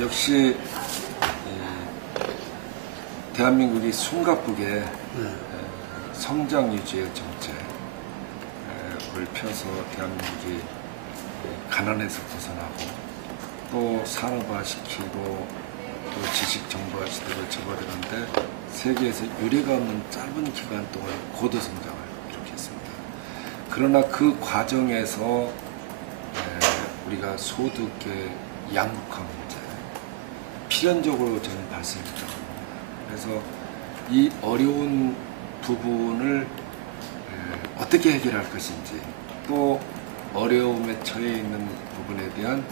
역시 대한민국이 숨가쁘게 성장 유지의 정책을 펴서 대한민국이 가난에서 벗어나고 또 산업화시키고 또 지식 정보화 시대를 접어드는데 세계에서 유례가 없는 짧은 기간 동안 고도 성장을 기록했습니다. 그러나 그 과정에서 우리가 소득의 양극화 문제, 필연적으로 저는 발생했다고 합니다. 그래서 이 어려운 부분을 어떻게 해결할 것인지, 또 어려움에 처해 있는 부분에 대한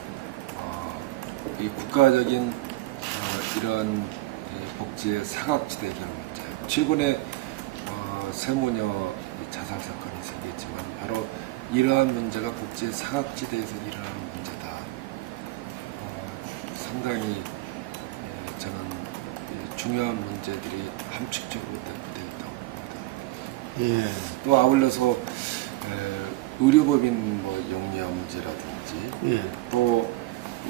이 국가적인 이런 복지의 사각지대 해결 문제. 최근에 세모녀 자살 사건이 생겼지만 바로 이러한 문제가 복지의 사각지대에서 일어나는 문제다. 상당히 저는 중요한 문제들이 함축적으로 되어 있다고 봅니다. 예. 또 아울러서 의료법인 영리화 문제라든지 예. 또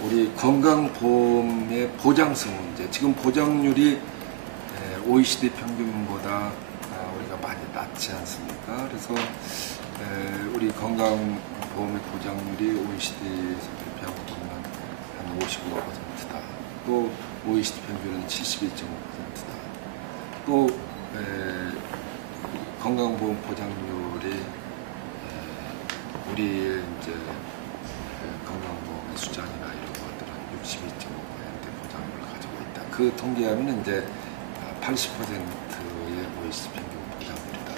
우리 건강보험의 보장성 문제, 지금 보장률이 OECD 평균보다 우리가 많이 낮지 않습니까? 그래서 우리 건강보험의 보장률이 OECD에서 발표한 거 보면 한 55%다. 또 OECD 평균은 72.5%다. 또 건강보험 보장률이 우리의 이제 건강보험의 수장이나 이런 것들은 62.5% 보장률을 가지고 있다. 그 통계하면 이제 80%의 OECD 평균 보장률이다.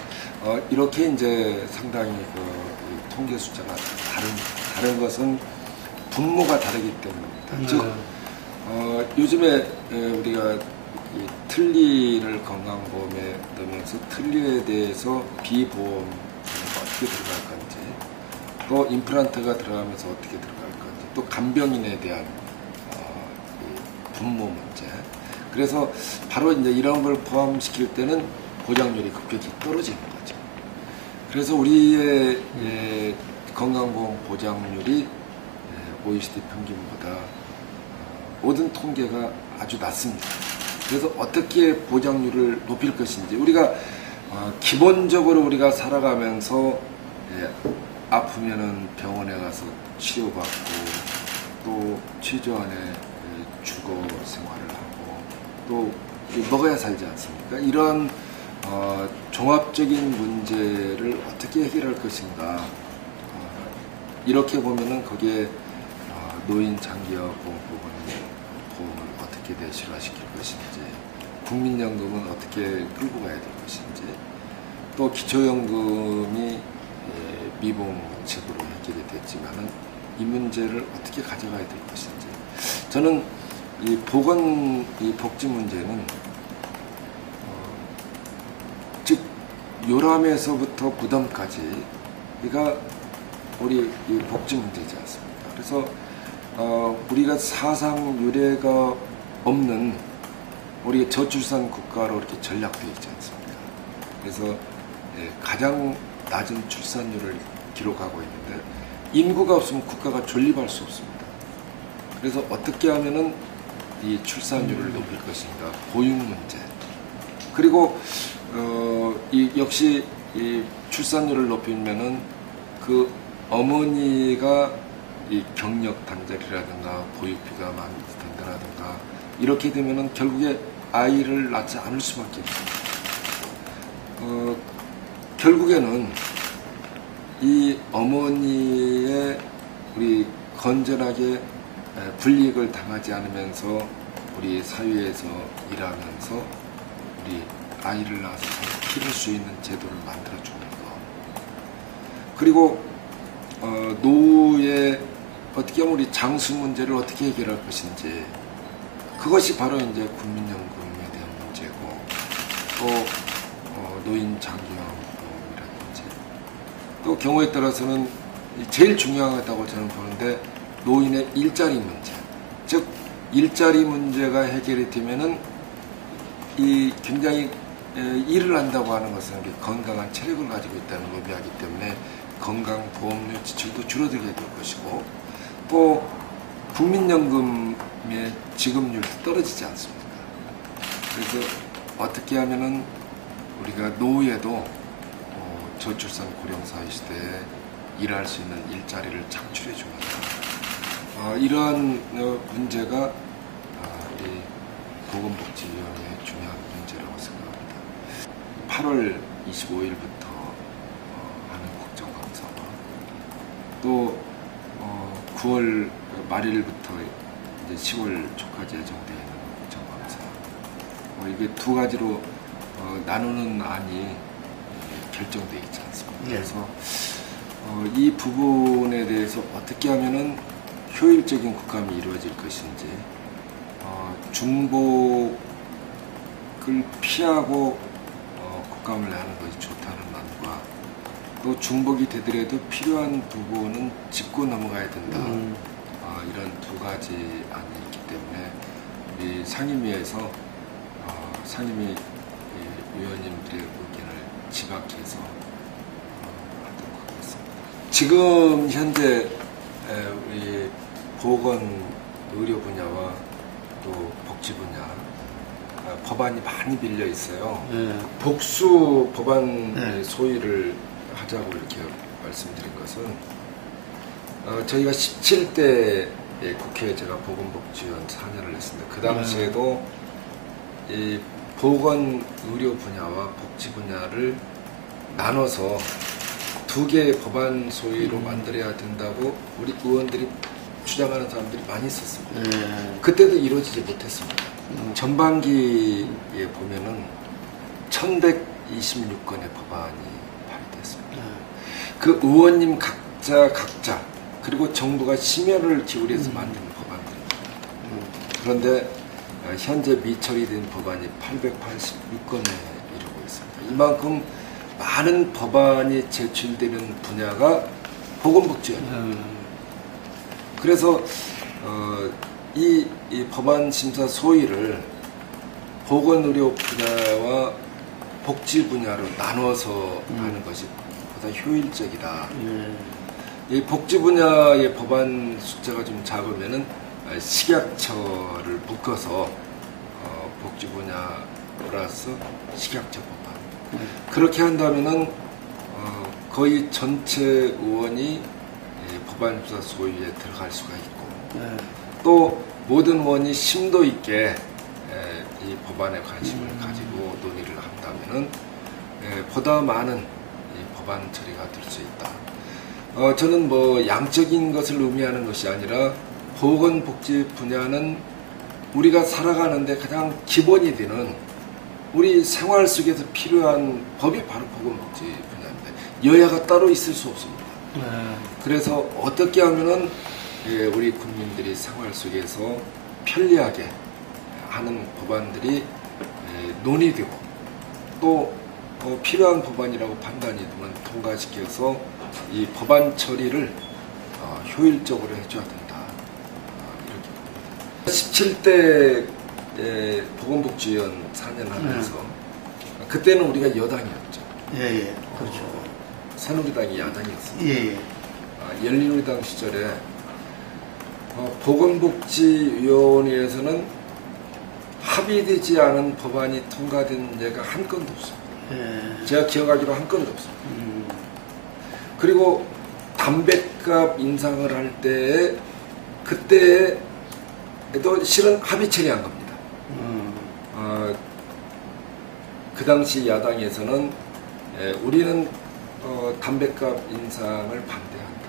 이렇게 이제 상당히 그 통계 숫자가 다른 것은 분모가 다르기 때문입니다. 즉 요즘에 우리가 이 틀니를 건강보험에 넣으면서 틀니에 대해서 비보험 어떻게 들어갈 건지, 또 임플란트가 들어가면서 어떻게 들어갈 건지, 또 간병인에 대한 분모 문제. 그래서 바로 이제 이런 걸 포함시킬 때는 보장률이 급격히 떨어지는 거죠. 그래서 우리의 건강보험 보장률이 OECD 평균보다 모든 통계가 아주 낮습니다. 그래서 어떻게 보장률을 높일 것인지, 우리가 기본적으로 우리가 살아가면서 아프면은 병원에 가서 치료받고 또 최저한의 주거 생활을 하고 또 먹어야 살지 않습니까? 이런 종합적인 문제를 어떻게 해결할 것인가, 이렇게 보면은 거기에 노인 장기화 보험 부분의 보험을 어떻게 대실화시킬 것인지, 국민연금은 어떻게 끌고 가야 될 것인지, 또 기초연금이 미봉책으로 해결이 됐지만은 이 문제를 어떻게 가져가야 될 것인지, 저는 이 복지 문제는 즉 요람에서부터 무덤까지가 우리 이 복지 문제지 않습니까? 그래서 우리가 사상 유례가 없는 우리 저출산 국가로 이렇게 전락되어 있지 않습니까? 그래서 가장 낮은 출산율을 기록하고 있는데 인구가 없으면 국가가 존립할 수 없습니다. 그래서 어떻게 하면은 이 출산율을 높일 것인가, 보육 문제, 그리고 역시 이 출산율을 높이면은 그 어머니가 이 경력 단절이라든가 보육비가 많이 든다라든가 이렇게 되면은 결국에 아이를 낳지 않을 수밖에 없습니다. 결국에는 이 어머니의 우리 건전하게 불이익을 당하지 않으면서 우리 사회에서 일하면서 우리 아이를 낳아서 키울 수 있는 제도를 만들어주는 거, 그리고 노후에 어떻게 하면 우리 장수 문제를 어떻게 해결할 것인지, 그것이 바로 이제 국민연금에 대한 문제고, 또 노인 장기화보험이라든지, 또 경우에 따라서는 제일 중요하다고 저는 보는데 노인의 일자리 문제, 즉 일자리 문제가 해결이 되면은 이 굉장히 일을 한다고 하는 것은 건강한 체력을 가지고 있다는 걸 의미하기 때문에 건강보험료 지출도 줄어들게 될 것이고, 또 국민연금의 지급률도 떨어지지 않습니까? 그래서 어떻게 하면은 우리가 노후에도 저출산 고령사회 시대에 일할 수 있는 일자리를 창출해 주겠다. 이러한 문제가 우리 보건복지위원회의 중요한 문제라고 생각합니다. 8월 25일부터 하는 국정감사와 또 9월 말일부터 이제 10월 초까지 예정되어 있는 국정감사, 이게 두 가지로 나누는 안이 결정되어 있지 않습니까? 네. 그래서 이 부분에 대해서 어떻게 하면은 효율적인 국감이 이루어질 것인지, 중복을 피하고 국감을 하는 것이 좋다는 안과, 또 중복이 되더라도 필요한 부분은 짚고 넘어가야 된다. 이런 두 가지 안이 있기 때문에 우리 상임위에서 상임위 위원님들의 의견을 지각해서 하도록 하겠습니다. 지금 현재 우리 보건, 의료 분야와 또 복지 분야 법안이 많이 밀려 있어요. 복수 법안 소위를 하자고 이렇게 말씀드린 것은 저희가 17대 국회에 제가 보건복지위원 4년을 했습니다. 그 당시에도 이 보건, 의료 분야와 복지 분야를 나눠서 두 개의 법안 소위로 만들어야 된다고 우리 의원들이 주장하는 사람들이 많이 있었습니다. 그때도 이루어지지 못했습니다. 전반기에 보면은 1126건의 법안이 발의됐습니다. 그 의원님 각자 그리고 정부가 심혈을 기울여서 만든 법안들입니다. 그런데 현재 미처리된 법안이 886건에 이르고 있습니다. 이만큼 많은 법안이 제출되는 분야가 보건복지입니다. 그래서 이 법안 심사 소위를 보건의료 분야와 복지 분야로 나눠서 하는 것이 보다 효율적이다. 이 복지 분야의 법안 숫자가 좀 작으면은 식약처를 묶어서 복지 분야 플러스 식약처 법안, 그렇게 한다면은 거의 전체 의원이 법안 심사 소위에 들어갈 수가 있고, 또 모든 의원이 심도 있게 이 법안에 관심을 가지고 논의를 한다면은 보다 많은 이 법안 처리가 될 수 있다. 저는 뭐 양적인 것을 의미하는 것이 아니라 보건복지 분야는 우리가 살아가는데 가장 기본이 되는 우리 생활 속에서 필요한 법이 바로 보건복지 분야입니다. 여야가 따로 있을 수 없습니다. 그래서 어떻게 하면은 우리 국민들이 생활 속에서 편리하게 하는 법안들이 논의되고, 또 필요한 법안이라고 판단이 되면 통과시켜서 이 법안 처리를 효율적으로 해줘야 된다. 이렇게 봅니다. 17대 보건복지위원 4년 하면서 그때는 우리가 여당이었죠. 그렇죠. 새누리당이 야당이었습니다. 열린우리당 시절에 보건복지위원회에서는 합의되지 않은 법안이 통과된 예가 한 건도 없습니다. 제가 기억하기로 한 건도 없습니다. 그리고 담뱃값 인상을 할 때에 그때에도 실은 합의 처리한 겁니다. 그 당시 야당에서는 우리는 담뱃값 인상을 반대한다.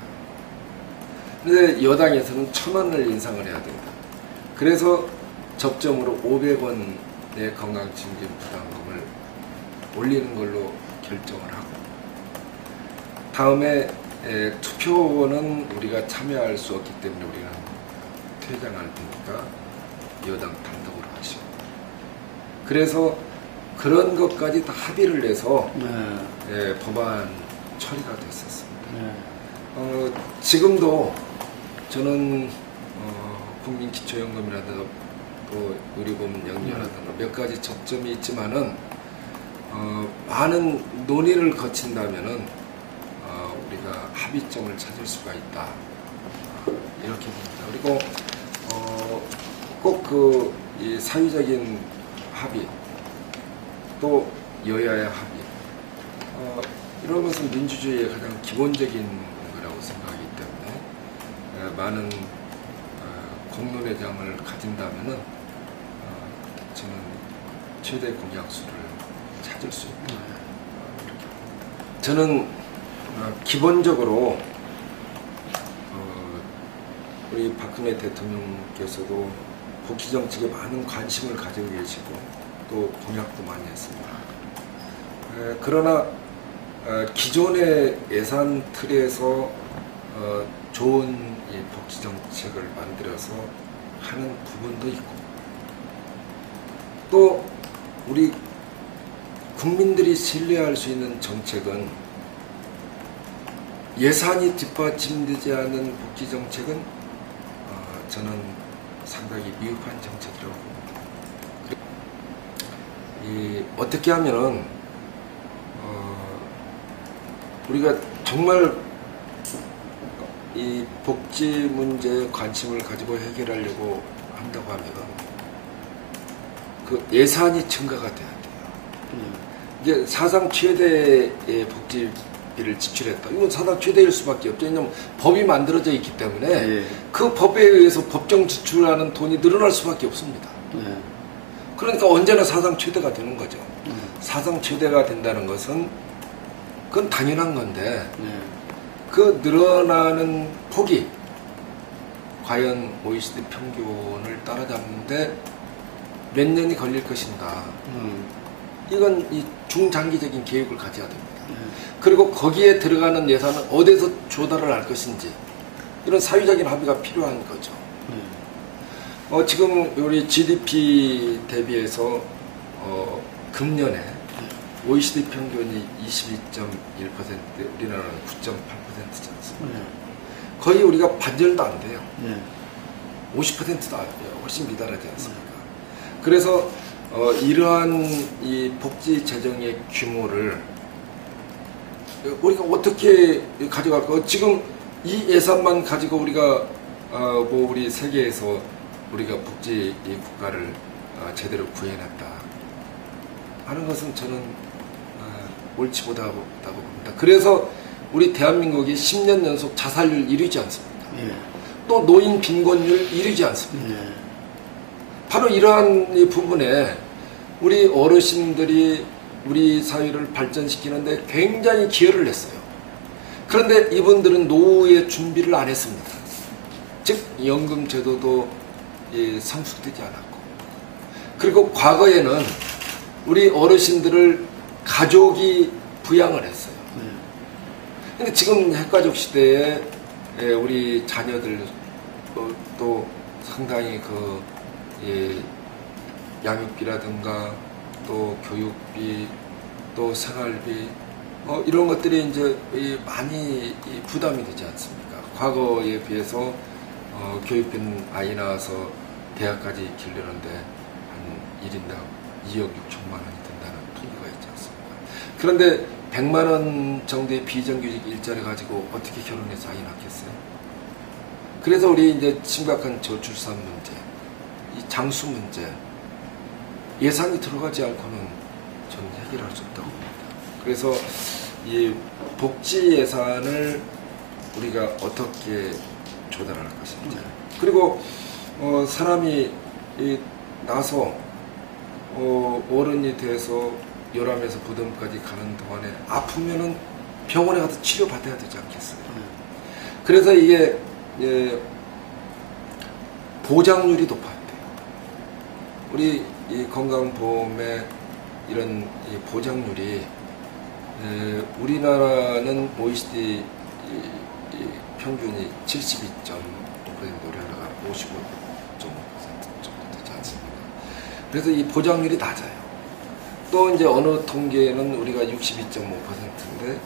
그런데 여당에서는 1,000원을 인상을 해야 된다. 그래서 접점으로 500원의 건강증진 부담금을 올리는 걸로 결정을 하고, 다음에 투표는 우리가 참여할 수 없기 때문에 우리는 퇴장할 테니까 여당 단독으로 하시고, 그래서 그런 것까지 다 합의를 해서 법안 처리가 됐었습니다. 지금도 저는 국민기초연금이라든가 또 의료보험 영유라든가 몇 가지 접점이 있지만은 많은 논의를 거친다면은 우리가 합의점을 찾을 수가 있다. 이렇게 봅니다. 그리고 꼭 이 사회적인 합의, 또 여야의 합의, 이런 것은 민주주의의 가장 기본적인 거라고 생각하기 때문에 많은 공론의 장을 가진다면은 저는 최대 공약수를 찾을 수 있다. 저는 기본적으로 우리 박근혜 대통령께서도 복지 정책에 많은 관심을 가지고 계시고 또 공약도 많이 했습니다. 그러나 기존의 예산 틀에서 좋은 이 복지 정책을 만들어서 하는 부분도 있고, 또 우리 국민들이 신뢰할 수 있는 정책은 예산이 뒷받침되지 않는 복지 정책은 저는 상당히 미흡한 정책이라고 봅니다. 어떻게 하면은 우리가 정말 이 복지 문제에 관심을 가지고 해결하려고 한다고 하면 그 예산이 증가가 돼야 돼요. 이게 사상 최대의 복지비를 지출했다. 이건 사상 최대일 수밖에 없죠. 왜냐하면 법이 만들어져 있기 때문에 예. 그 법에 의해서 법정 지출하는 돈이 늘어날 수밖에 없습니다. 예. 그러니까 언제나 사상 최대가 되는 거죠. 사상 최대가 된다는 것은 그건 당연한 건데 예. 그 늘어나는 폭이 과연 OECD 평균을 따라잡는데 몇 년이 걸릴 것인가. 이건 이 중장기적인 계획을 가져야 됩니다. 그리고 거기에 들어가는 예산은 어디서 조달을 할 것인지 이런 사회적인 합의가 필요한 거죠. 지금 우리 GDP 대비해서 금년에 OECD 평균이 22.1%, 우리나라는 9.8%지 않습니까? 거의 우리가 반절도 안 돼요. 50%도 안 돼요. 훨씬 미달하지 않습니까? 그래서 이러한 이 복지 재정의 규모를 우리가 어떻게 가져갈까? 지금 이 예산만 가지고 우리가 뭐 우리 세계에서 우리가 복지 이 국가를 제대로 구해냈다 하는 것은 저는 옳지 못하다고 봅니다. 그래서 우리 대한민국이 10년 연속 자살률 1위지 않습니까? 또 노인 빈곤율 1위지 않습니까? 바로 이러한 이 부분에 우리 어르신들이 우리 사회를 발전시키는데 굉장히 기여를 했어요. 그런데 이분들은 노후의 준비를 안 했습니다. 즉 연금 제도도 성숙되지 않았고, 그리고 과거에는 우리 어르신들을 가족이 부양을 했어요. 근데 지금 핵가족 시대에 우리 자녀들 또 상당히 양육비라든가 또 교육비 또 생활비 이런 것들이 이제 많이 부담이 되지 않습니까? 과거에 비해서 교육비는 아이 낳아서 대학까지 기르는데 한 1인당 2억 6천만 원이 든다는 통계가 있지 않습니까? 그런데 100만 원 정도의 비정규직 일자리 가지고 어떻게 결혼해서 아이 낳겠어요? 그래서 우리 이제 심각한 저출산 문제, 이 장수 문제, 예산이 들어가지 않고는 저는 해결할 수 없다고 봅니다. 그래서 이 복지 예산을 우리가 어떻게 조달할 것인지, 그리고 사람이 나서 어른이 돼서 열암에서 부담까지 가는 동안에 아프면은 병원에 가서 치료받아야 되지 않겠어요? 그래서 이게 보장률이 높아야 돼요. 우리 이 건강보험의 이런 이 보장률이 우리나라는 OECD 평균이 72.5% 올라가 55.5% 정도 되지 않습니까? 그래서 이 보장률이 낮아요. 또 이제 어느 통계는 우리가 62.5%인데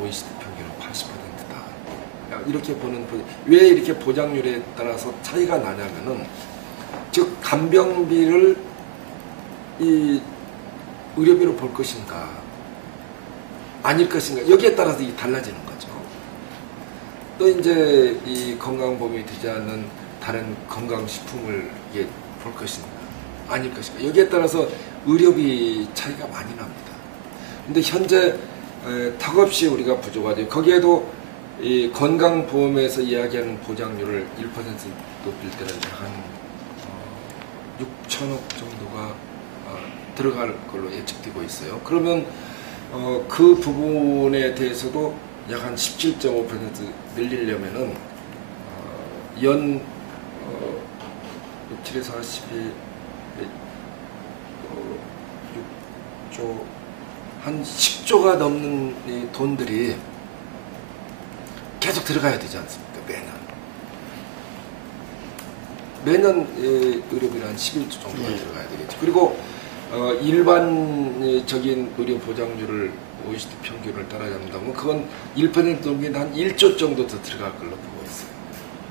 OECD 평균은 80%다. 이렇게 보는, 왜 이렇게 보장률에 따라서 차이가 나냐면은, 즉 간병비를 이 의료비로 볼 것인가 아닐 것인가, 여기에 따라서 달라지는 거죠. 또 이제 이 건강보험이 되지 않는 다른 건강식품을 이게 볼 것인가 아닐 것인가 여기에 따라서 의료비 차이가 많이 납니다. 근데 현재 턱없이 우리가 부족하죠. 거기에도 이 건강보험에서 이야기하는 보장률을 1% 높일 때는 한 6천억 정도가 들어갈 걸로 예측되고 있어요. 그러면 그 부분에 대해서도 약 한 17.5% 늘리려면은 연 6, 7에서 42 6조 한 10조가 넘는 이 돈들이 계속 들어가야 되지 않습니까? 매년 의료비는 한 11조 정도가 들어가야 되겠죠. 그리고 일반적인 의료 보장률을 OECD 평균을 따라잡는다면 그건 1% 넘긴 한 1조 정도 더 들어갈 걸로 보고 있어요.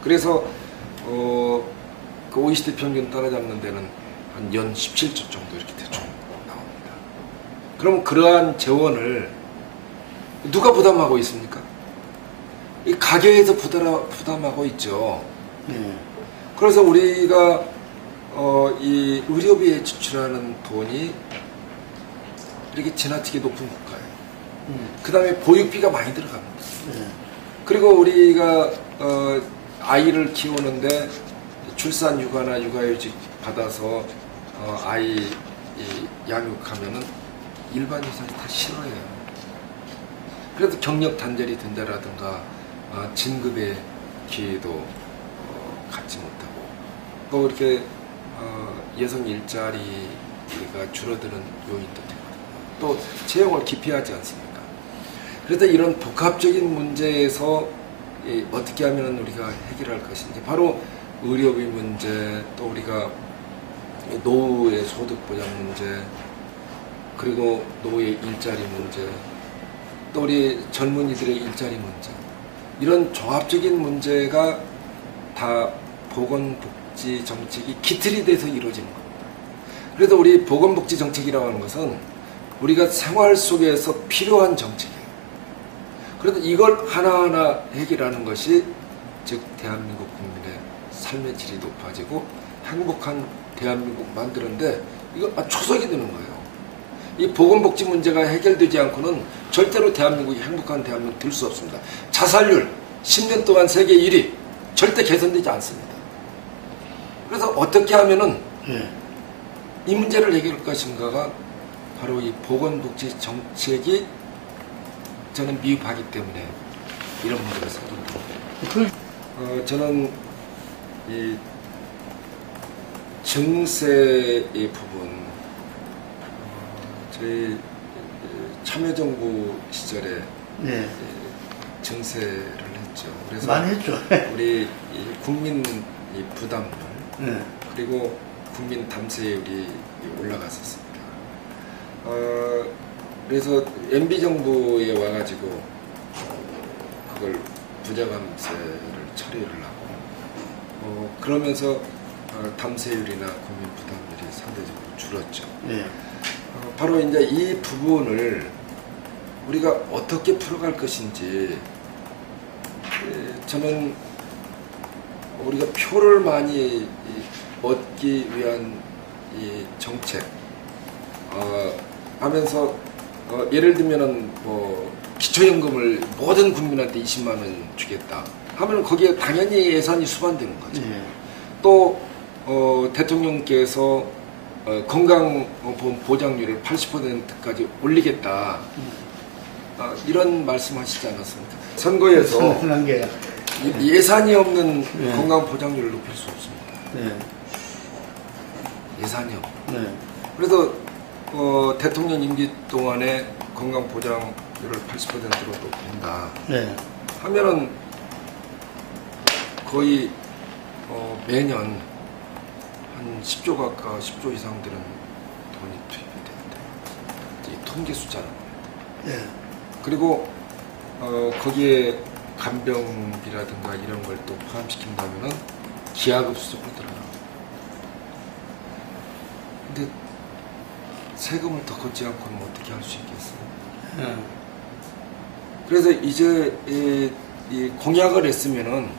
그래서 그 OECD 평균 따라잡는 데는 한 연 17조 정도 이렇게 대충 나옵니다. 그럼 그러한 재원을 누가 부담하고 있습니까? 이 가게에서 부담하고 있죠. 그래서 우리가 이 의료비에 지출하는 돈이 이렇게 지나치게 높은 국가예요. 그 다음에 보육비가 많이 들어갑니다. 그리고 우리가 아이를 키우는데 출산 육아나 육아휴직 받아서 아이 양육하면은 일반 회사들이 다 싫어해요. 그래도 경력 단절이 된다라든가 진급의 기회도 갖지 못하고 또 이렇게 여성 일자리가 줄어드는 요인도 되거든요. 또 채용을 기피하지 않습니까? 그래서 이런 복합적인 문제에서 어떻게 하면 우리가 해결할 것인지 바로 의료비 문제, 또 우리가 노후의 소득 보장 문제, 그리고 노후의 일자리 문제, 또 우리 젊은이들의 일자리 문제, 이런 종합적인 문제가 다 보건복지 정책이 기틀이 돼서 이루어지는 겁니다. 그래서 우리 보건복지 정책이라고 하는 것은 우리가 생활 속에서 필요한 정책이에요. 그래서 이걸 하나하나 해결하는 것이 즉 대한민국 국민의 삶의 질이 높아지고 행복한 대한민국 만드는데 이거 초석이 되는 거예요. 이 보건복지 문제가 해결되지 않고는 절대로 대한민국이 행복한 대한민국 될 수 없습니다. 자살률 10년 동안 세계 1위 절대 개선되지 않습니다. 그래서 어떻게 하면은 이 문제를 해결할 것인가가 바로 이 보건복지 정책이 저는 미흡하기 때문에 이런 문제가 생깁니다. 저는 이 증세의 부분, 저희 참여정부 시절에 증세를 했죠. 그래서 많이 했죠. 우리 이 국민 이 부담률 그리고 국민 담세율이 올라갔었습니다. 그래서 MB 정부에 와가지고 그걸 부자감세를 처리를 하고 그러면서 담세율이나 국민 부담률이 상대적으로 줄었죠. 바로 이제 이 부분을 우리가 어떻게 풀어갈 것인지 저는 우리가 표를 많이 얻기 위한 이 정책 하면서 예를 들면은 뭐 기초연금을 모든 국민한테 20만 원 주겠다 하면 거기에 당연히 예산이 수반되는 거죠. 또 대통령께서 건강보험 보장률을 80%까지 올리겠다 이런 말씀하시지 않았습니까? 선거에서 예산이 없는 건강 보장률을 높일 수 없습니다. 예산이 없는. 그래서 대통령 임기 동안에 건강 보장률을 80%로 높인다 하면은 거의 매년 한 10조 가까 10조 이상 되는 돈이 투입이 되는데 이 통계 숫자는 그리고 거기에 간병비라든가 이런 걸 또 포함시킨다면은 기하급 수준으로 들어가요. 근데 세금을 더 걷지 않고는 어떻게 할 수 있겠어요? 그래서 이제 이 공약을 했으면은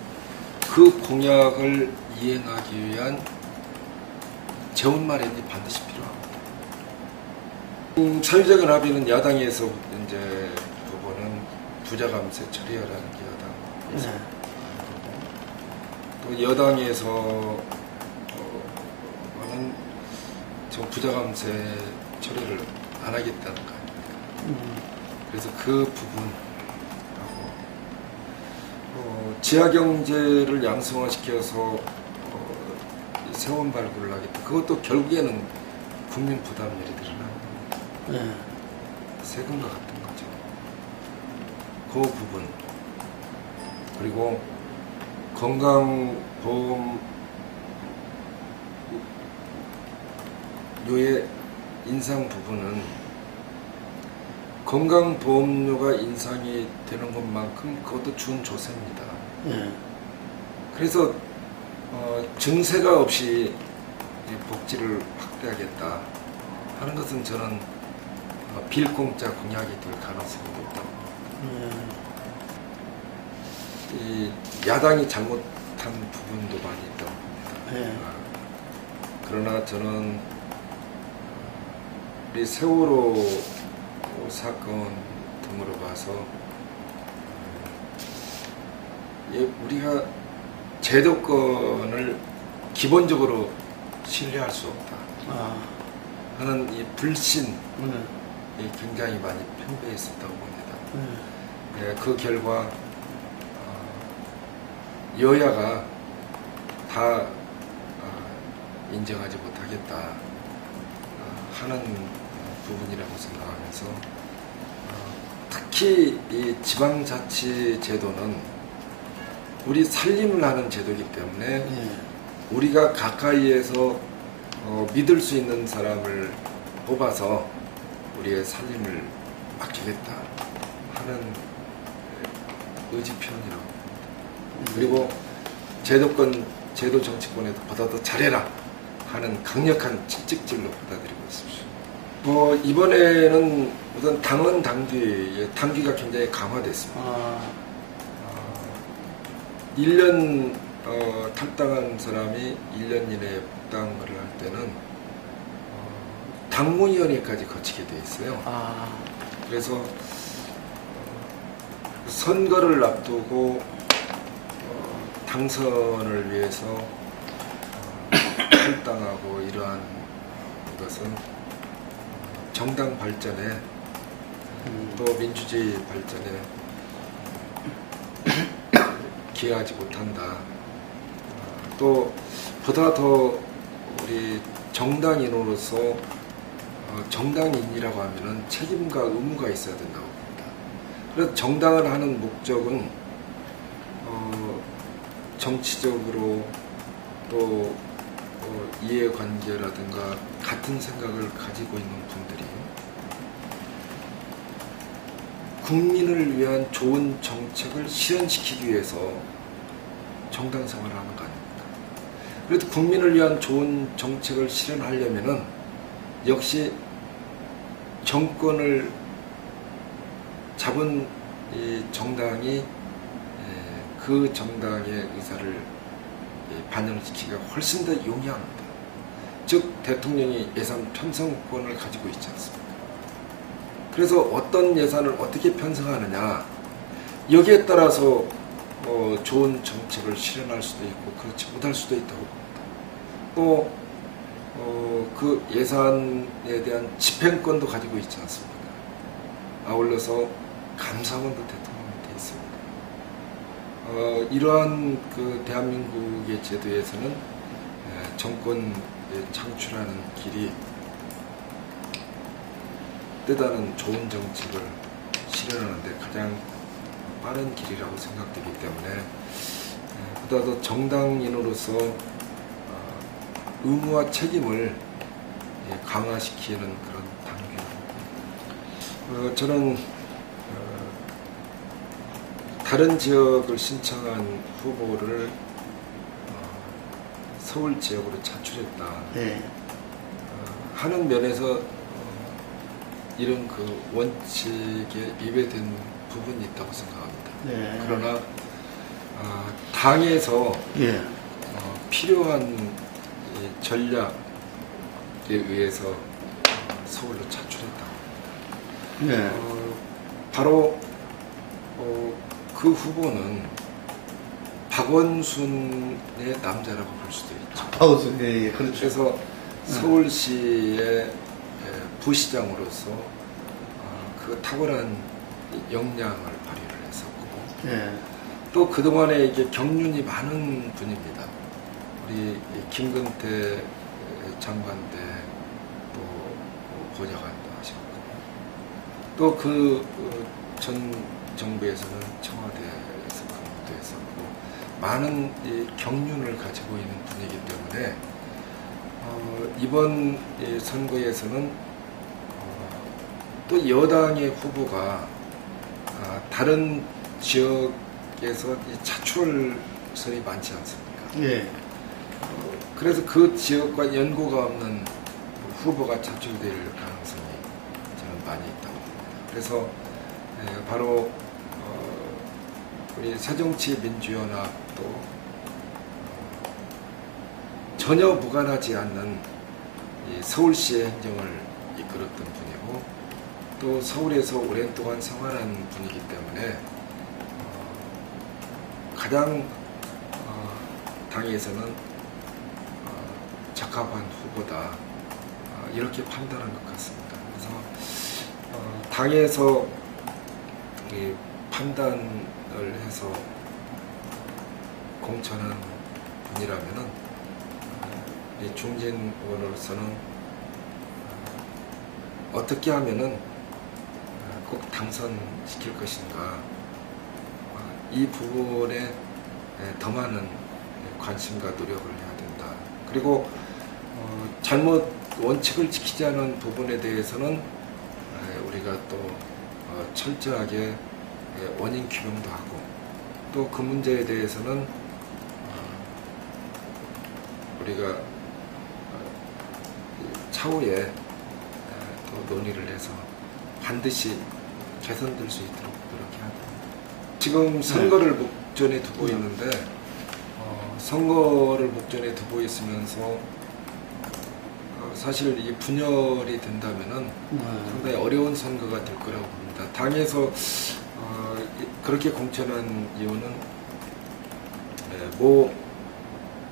그 공약을 이행하기 위한 재원 마련이 반드시 필요합니다. 사회적인 합의는 야당에서 이제 부분은 부자 감세 처리하라는 게 야당에서 네. 또 여당에서 는 저 부자 감세 처리를 안 하겠다는 거 아닙니까? 그래서 그 부분하고 지하 경제를 양성화시켜서 세원 발굴을 하겠다. 그것도 결국에는 국민 부담률이 늘어나는 네. 세금과 같은 거죠. 그 부분 그리고 건강보험료의 인상 부분은 건강보험료가 인상이 되는 것만큼 그것도 준조세입니다. 네. 그래서 증세가 없이 이 복지를 확대하겠다 하는 것은 저는 빌공짜 공약이 될 가능성이 높다고 봅니다. 이 야당이 잘못한 부분도 많이 있다고 봅니다. 네. 그러나 저는 우리 세월호 사건 등으로 봐서 우리가 제도권을 기본적으로 신뢰할 수 없다 하는 이 불신이 굉장히 많이 팽배했었다고 봅니다. 네, 그 결과 여야가 다 인정하지 못하겠다 하는 부분이라고 생각하면서 특히 이 지방자치 제도는 우리 살림을 하는 제도이기 때문에 우리가 가까이에서 믿을 수 있는 사람을 뽑아서 우리의 살림을 맡기겠다 하는 의지 표현이라고 봅니다. 그리고 제도 정치권에도 보다 더 잘해라 하는 강력한 채찍질로 받아들이고 있습니다. 이번에는 우선 당원 당규가 굉장히 강화됐습니다. 1년 탈당한 사람이 1년 이내에 복당을 할 때는 당무위원회까지 거치게 돼 있어요. 그래서 선거를 앞두고 당선을 위해서 탈당하고 이러한 것은 정당 발전에 또 민주주의 발전에 기여하지 못한다. 또 보다 더 우리 정당인으로서 정당인이라고 하면은 책임과 의무가 있어야 된다고 봅니다. 그래서 정당을 하는 목적은 정치적으로 또 이해관계라든가 같은 생각을 가지고 있는 분들이 국민을 위한 좋은 정책을 실현시키기 위해서 정당 생활을 하는 거 아닙니까? 그래도 국민을 위한 좋은 정책을 실현하려면은 역시 정권을 잡은 이 정당이 그 정당의 의사를 반영시키기가 훨씬 더 용이합니다. 즉 대통령이 예산 편성권을 가지고 있지 않습니까? 그래서 어떤 예산을 어떻게 편성하느냐 여기에 따라서 좋은 정책을 실현할 수도 있고 그렇지 못할 수도 있다고 봅니다. 또 그 예산에 대한 집행권도 가지고 있지 않습니까? 아울러서 감사원도 대통령이 되어 있습니다. 이러한 그 대한민국의 제도에서는 정권 창출하는 길이 뜻하는 좋은 정책을 실현하는데 가장 빠른 길이라고 생각되기 때문에 보다 더 정당인으로서 의무와 책임을 강화시키는 그런 당규. 저는 다른 지역을 신청한 후보를 서울 지역으로 차출했다 하는 면에서 이런 그 원칙에 위배된 부분이 있다고 생각합니다. 그러나 당에서 예. 필요한 이 전략에 의해서 서울로 차출했다. 예. 바로 그 후보는 박원순의 남자라고 볼 수도 있죠. 하우스, 예, 예, 그렇죠. 그래서 서울시의 부시장으로서 그 탁월한 역량을 발휘를 했었고, 예. 또 그동안에 이게 경륜이 많은 분입니다. 우리 김근태 장관 때 또 보좌관도 하셨고, 또 그 전 정부에서는 청와대에서 근무도 했었고, 많은 이 경륜을 가지고 있는 분이기 때문에 이번 이 선거에서는 또 여당의 후보가 다른 지역에서 이 차출설이 많지 않습니까? 예. 그래서 그 지역과 연고가 없는 후보가 차출될 가능성이 저는 많이 있다고 봅니다. 그래서 바로 우리 새정치민주연합도 전혀 무관하지 않는 이 서울시의 행정을 이끌었던 분이고, 또 서울에서 오랜 동안 생활한 분이기 때문에 가장 당에서는 적합한 후보다, 이렇게 판단한 것 같습니다. 그래서 당에서 이 판단을 해서 공천한 분이라면은 이 중진 의원으로서는 어떻게 하면은 꼭 당선시킬 것인가, 이 부분에 더 많은 관심과 노력을 해야 된다. 그리고 잘못 원칙을 지키지 않은 부분에 대해서는 우리가 또 철저하게 원인 규명도 하고, 또 그 문제에 대해서는 우리가 차후에 또 논의를 해서 반드시 개선될 수 있도록 노력해야 됩니다. 지금 선거를 목전에 두고 있는데, 선거를 목전에 두고 있으면서 사실 이 분열이 된다면은 상당히 어려운 선거가 될 거라고 봅니다. 당에서 그렇게 공천한 이유는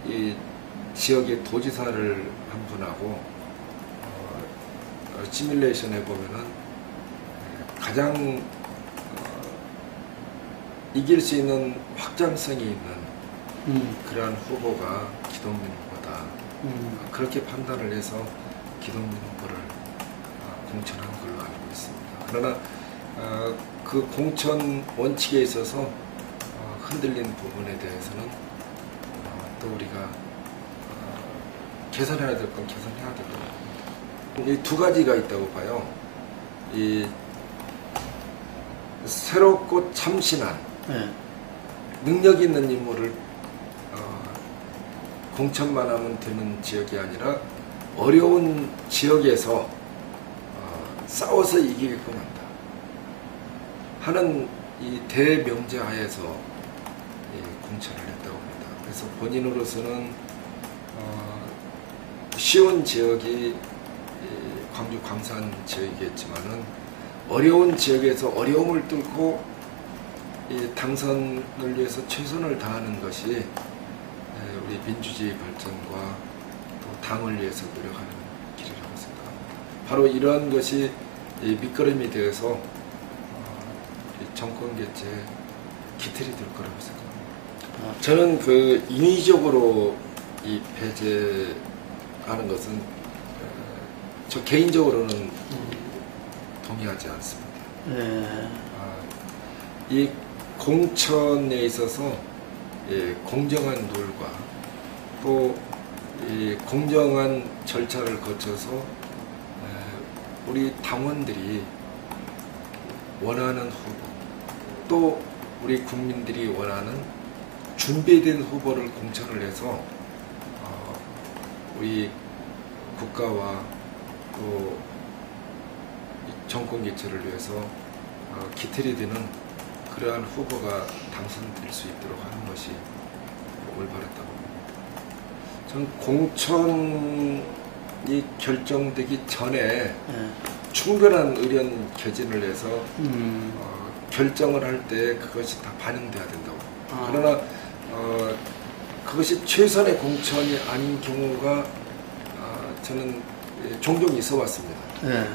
이 지역의 도지사를 한 분하고 시뮬레이션에 보면은 가장 이길 수 있는 확장성이 있는 그러한 후보가 기동민 후보다. 그렇게 판단을 해서 기동민 후보를 공천한 걸로 알고 있습니다. 그러나 그 공천 원칙에 있어서 흔들린 부분에 대해서는 또 우리가 개선해야 될 건 개선해야 된다고 봅니다. 이 두 가지가 있다고 봐요. 이 새롭고 참신한 능력 있는 인물을 공천만 하면 되는 지역이 아니라 어려운 지역에서 싸워서 이기게끔 한다 하는 이 대명제 하에서 공천을 했다고 합니다. 그래서 본인으로서는 쉬운 지역이 광주 광산 지역이겠지만은 어려운 지역에서 어려움을 뚫고 당선을 위해서 최선을 다하는 것이 우리 민주주의 발전과 또 당을 위해서 노력하는 길이라고 생각합니다. 바로 이러한 것이 밑거름이 되어서 정권 개최에 기틀이 될 거라고 생각합니다. 저는 그 인위적으로 이 배제하는 것은 저 개인적으로는 동의하지 않습니다. 이 공천에 있어서 공정한 룰과 또 이 공정한 절차를 거쳐서 우리 당원들이 원하는 후보, 또 우리 국민들이 원하는 준비된 후보를 공천을 해서 우리 국가와 또 정권 개최를 위해서 기틀이 되는 그러한 후보가 당선될 수 있도록 하는 것이 올바랐다고 봅니다. 저는 공천이 결정되기 전에 예. 충분한 의견 개진을 해서 음. 결정을 할 때 그것이 다 반영돼야 된다고. 아. 그러나 그것이 최선의 공천이 아닌 경우가 저는 종종 있어 왔습니다. 예.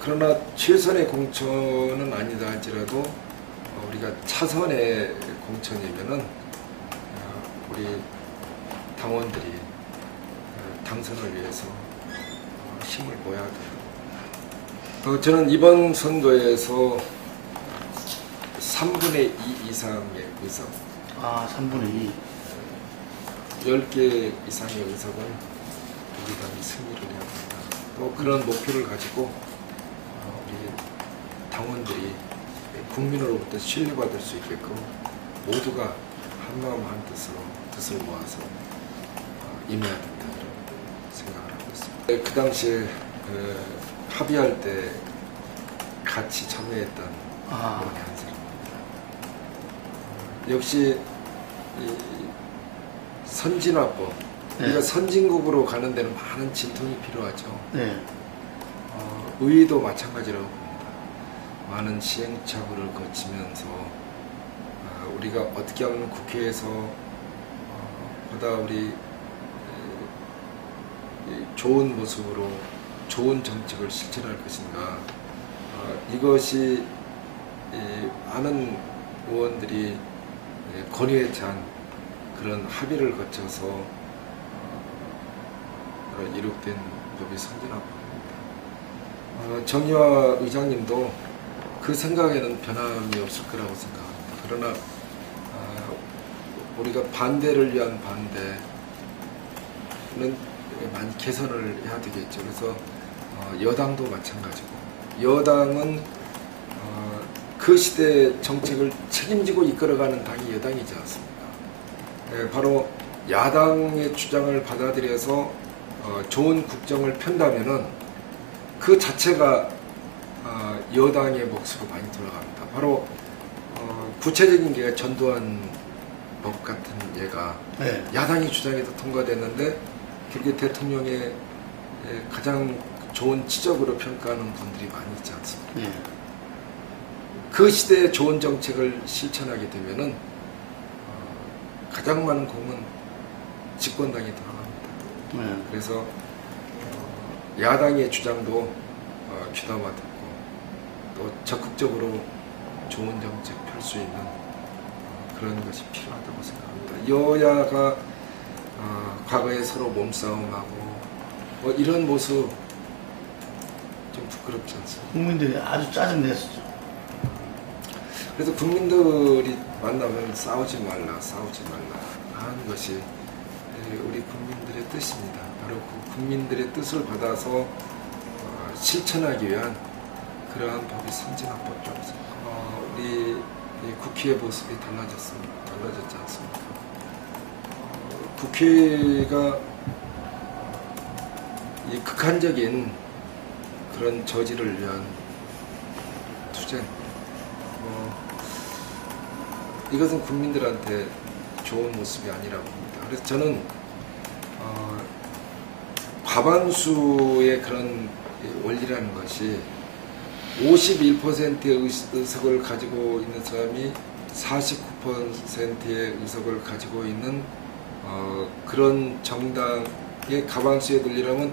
그러나 최선의 공천은 아니다 할지라도 우리가 차선의 공천이면은 우리 당원들이 당선을 위해서 힘을 모아야 돼요. 저는 이번 선거에서 3분의 2 이상의 의석, 아, 3분의 2. 10개 이상의 의석은 우리 당이 승리를 해야 합니다. 또 그런 목표를 가지고 우리 당원들이 국민으로부터 신뢰받을 수 있게끔 모두가 한마음 뜻을 모아서 임해야 된다 이런 생각을 하고 있습니다. 그 당시에 합의할 때 같이 참여했던 의원의 한 사람입니다. 역시 이 선진화법, 네. 우리가 선진국으로 가는 데는 많은 진통이 필요하죠. 네. 의회도 마찬가지라고 봅니다. 많은 시행착오를 거치면서 우리가 어떻게 하면 국회에서 보다 우리 좋은 모습으로 좋은 정책을 실천할 것인가, 이것이 많은 의원들이 권위에 찬 그런 합의를 거쳐서 이룩된 법이 선진화법입니다. 정의화 의장님도 그 생각에는 변함이 없을 거라고 생각합니다. 그러나 우리가 반대를 위한 반대는 많이 개선을 해야 되겠죠. 그래서 여당도 마찬가지고, 여당은 그 시대의 정책을 책임지고 이끌어가는 당이 여당이지 않습니까? 바로 야당의 주장을 받아들여서 좋은 국정을 편다면은 그 자체가 여당의 몫으로 많이 돌아갑니다. 바로 구체적인 게 전두환 법 같은 예가 네. 야당이 주장해서 통과됐는데 결국 대통령의 가장 좋은 지적으로 평가하는 분들이 많이 있지 않습니까? 네. 그 시대의 좋은 정책을 실천하게 되면은 가장 많은 공은 집권당이 돌아갑니다. 네. 그래서 야당의 주장도 귀담아 듣고 또 적극적으로 좋은 정책 펼 수 있는 그런 것이 필요하다고 생각합니다. 여야가 과거에 서로 몸싸움하고 뭐 이런 모습 좀 부끄럽지 않습니까? 국민들이 아주 짜증냈었죠. 그래서 국민들이 만나면 싸우지 말라 하는 것이 우리 국민들의 뜻입니다. 바로 그 국민들의 뜻을 받아서 실천하기 위한 그러한 법이 선진화법이라고 생각합니다. 우리 국회의 모습이 달라졌지 않습니까? 국회가 이 극한적인 그런 저지를 위한 투쟁, 이것은 국민들한테 좋은 모습이 아니라고 봅니다. 그래서 저는 과반수의 그런 원리라는 것이 51%의 의석을 가지고 있는 사람이 49%의 의석을 가지고 있는 그런 정당의 과반수의 논리라면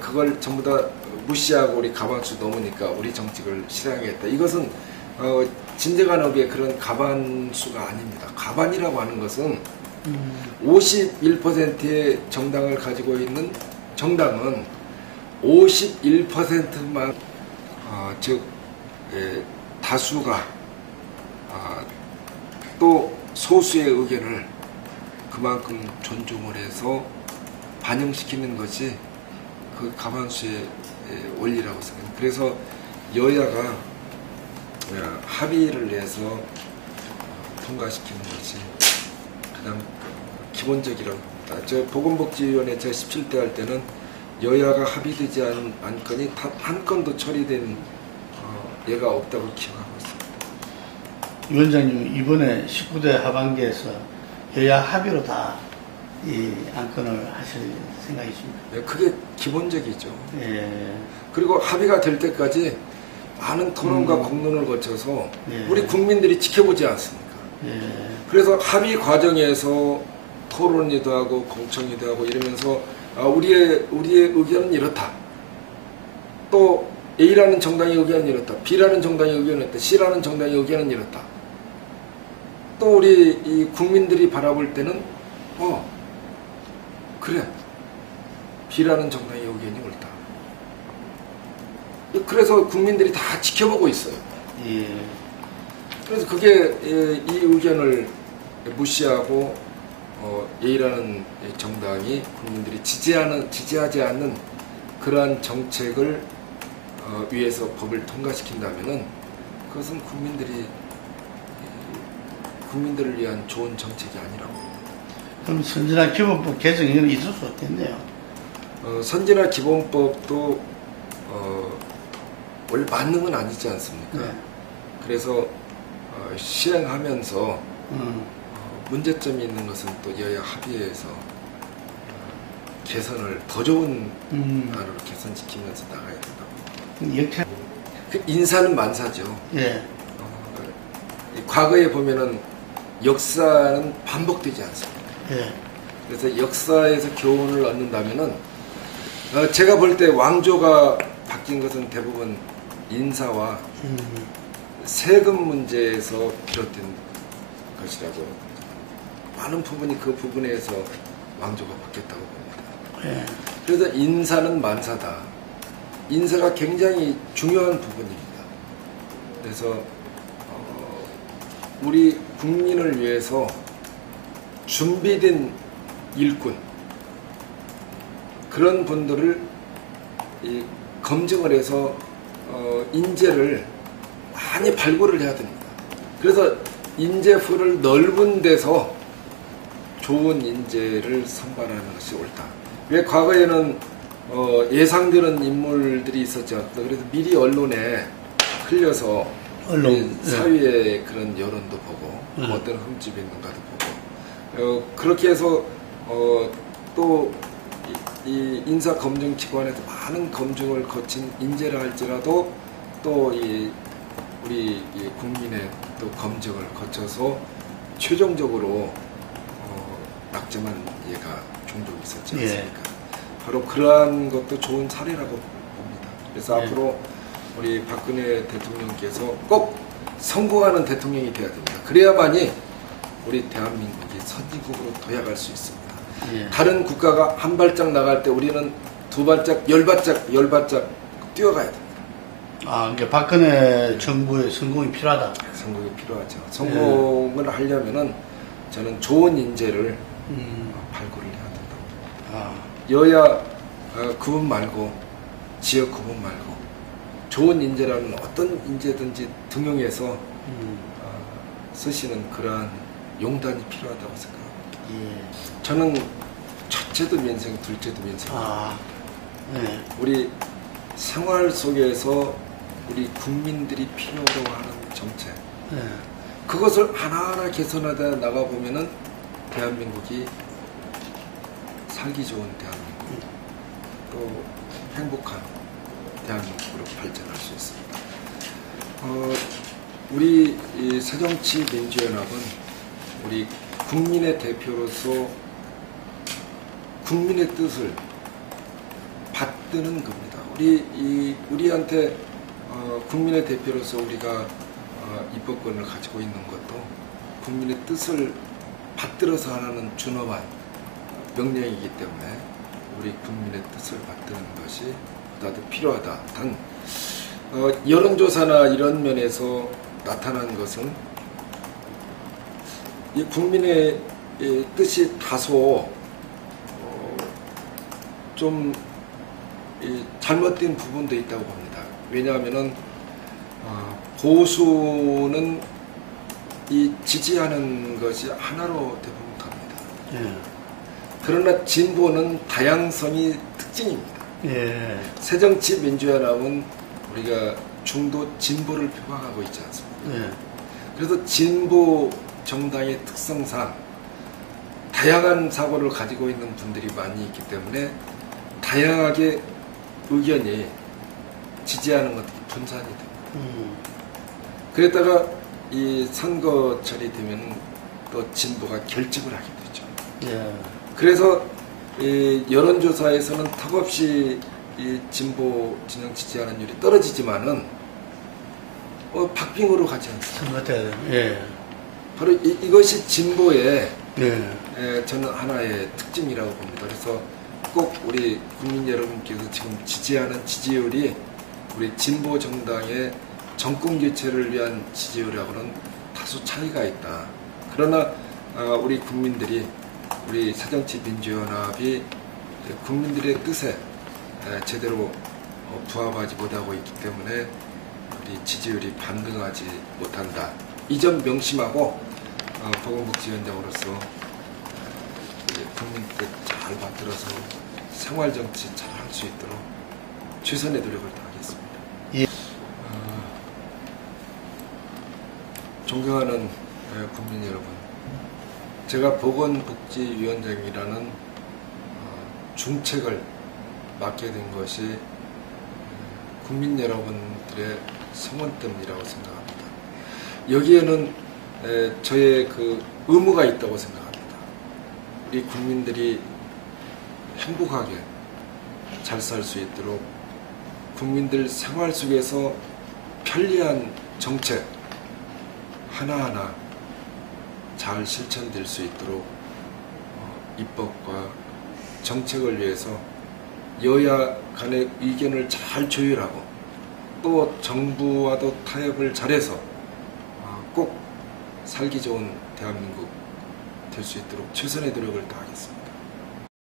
그걸 전부 다 무시하고 우리 과반수 넘으니까 우리 정책을 실행하겠다. 이것은 진정한 의미의 그런 과반수가 아닙니다. 과반이라고 하는 것은 51%의 정당을 가지고 있는 정당은 51%만 즉 다수가 또 소수의 의견을 그만큼 존중을 해서 반영시키는 것이 그 과반수의 원리라고 생각합니다. 그래서 여야가 합의를 해서 통과시키는 것이 가장 기본적이라고 봅니다. 저 보건복지위원회 제가 17대 할 때는 여야가 합의되지 않은 안건이 단 한 건도 처리된 예가 없다고 기억하고 있습니다. 위원장님 이번에 19대 하반기에서 여야 합의로 다 이 안건을 하실 생각이십니까? 예, 그게 기본적이죠. 예. 그리고 합의가 될 때까지 많은 토론과 공론을 거쳐서 예. 우리 국민들이 지켜보지 않습니까? 예. 그래서 합의 과정에서 토론이도 하고 공청회도 하고 이러면서 우리의 의견은 이렇다. 또 A라는 정당의 의견은 이렇다. B라는 정당의 의견은 이렇다. C라는 정당의 의견은 이렇다. 또 우리 이 국민들이 바라볼 때는 그래. B라는 정당의 의견이 옳다. 그래서 국민들이 다 지켜보고 있어요. 예. 그래서 그게 이 의견을 무시하고 A라는 정당이 국민들이 지지하지 않는 그러한 정책을 위해서 법을 통과시킨다면은 그것은 국민들을 위한 좋은 정책이 아니라고. 그럼 선진화 기본법 개정 이런 게 있을 수 없겠네요. 선진화 기본법도 원래 만능은 아니지 않습니까? 네. 그래서 시행하면서 문제점이 있는 것은 또 여야 합의해서 개선을 더 좋은 안으로 개선시키면서 나가야 된다고. 역행. 그 인사는 만사죠. 예. 과거에 보면은 역사는 반복되지 않습니다. 예. 그래서 역사에서 교훈을 얻는다면은 제가 볼 때 왕조가 바뀐 것은 대부분 인사와 세금 문제에서 비롯된 것이라고 많은 부분이 그 부분에서 왕조가 바뀌었다고 봅니다. 예. 그래서 인사는 만사다. 인사가 굉장히 중요한 부분입니다. 그래서 우리 국민을 위해서 준비된 일꾼 그런 분들을 검증을 해서 인재를 많이 발굴을 해야 됩니다. 그래서 인재풀을 넓은 데서 좋은 인재를 선발하는 것이 옳다. 왜 과거에는 예상되는 인물들이 있었지 않습니까? 그래서 미리 언론에 흘려서 언론, 사회의 그런 여론도 보고 어떤 흠집이 있는가도 보고 그렇게 해서 또 이 인사 검증 기관에서 많은 검증을 거친 인재라 할지라도 또 우리 국민의 또 검증을 거쳐서 최종적으로 낙점한 예가 종종 있었지 않습니까? 예. 바로 그러한 것도 좋은 사례라고 봅니다. 그래서 예. 앞으로 우리 박근혜 대통령께서 꼭 성공하는 대통령이 돼야 됩니다. 그래야만이 우리 대한민국이 선진국으로 도약할 수 있습니다. 예. 다른 국가가 한 발짝 나갈 때 우리는 두 발짝, 열 발짝 뛰어가야 됩니다. 그러니까 박근혜 정부의 성공이 필요하다. 성공이 필요하죠. 성공을 하려면은 저는 좋은 인재를 발굴을 해야 된다고. 여야 구분 말고 지역 구분 말고 좋은 인재라는 어떤 인재든지 등용해서 쓰시는 그러한 용단이 필요하다고 생각합니다. 예. 저는 첫째도 민생, 둘째도 민생. 네. 우리 생활 속에서 우리 국민들이 필요로 하는 정책. 네. 그것을 하나하나 개선하다 나가보면은 대한민국이 살기 좋은 대한민국, 또 행복한 대한민국으로 발전할 수 있습니다. 우리 이 새정치민주연합은 우리 국민의 대표로서 국민의 뜻을 받드는 겁니다. 우리한테 국민의 대표로서 우리가 입법권을 가지고 있는 것도 국민의 뜻을 받들어서 하는 준엄한 명령이기 때문에 우리 국민의 뜻을 받드는 것이 보다도 필요하다. 단 여론조사나 이런 면에서 나타난 것은 이 국민의 뜻이 다소 좀 잘못된 부분도 있다고 봅니다. 왜냐하면은 보수는 이 지지하는 것이 하나로 대부분 갑니다. 예. 그러나 진보는 다양성이 특징입니다. 예. 새정치민주연합은 우리가 중도 진보를 표방하고 있지 않습니까? 예. 그래서 진보 정당의 특성상 다양한 사고를 가지고 있는 분들이 많이 있기 때문에 다양하게 의견이 지지하는 것들이 분산이 됩니다. 그랬다가 이 선거철이 되면 또 진보가 결집을 하게 되죠. 예. 그래서 이 여론조사에서는 턱없이 이 진보 진영 지지하는 율이 떨어지지만은 박빙으로 가지 않습니다. 선거 때, 예. 바로 이것이 진보의 예. 저는 하나의 특징이라고 봅니다. 그래서 꼭 우리 국민 여러분께서 지금 지지하는 지지율이 우리 진보 정당의 정권 교체를 위한 지지율하고는 다소 차이가 있다. 그러나 우리 국민들이 우리 새정치민주연합이 국민들의 뜻에 제대로 부합하지 못하고 있기 때문에 우리 지지율이 반등하지 못한다. 이 점 명심하고 보건복지위원장으로서 국민 뜻 잘 받들어서 생활정치 잘 할 수 있도록 최선의 노력을 다하겠습니다. 예. 존경하는 국민 여러분, 제가 보건복지위원장이라는 중책을 맡게 된 것이 국민 여러분들의 성원 때문이라고 생각합니다. 여기에는 저의 그 의무가 있다고 생각합니다. 우리 국민들이 행복하게 잘 살 수 있도록 국민들 생활 속에서 편리한 정책 하나하나 잘 실천될 수 있도록 입법과 정책을 위해서 여야 간의 의견을 잘 조율하고 또 정부와도 타협을 잘해서 꼭 살기 좋은 대한민국 될 수 있도록 최선의 노력을 다하겠습니다.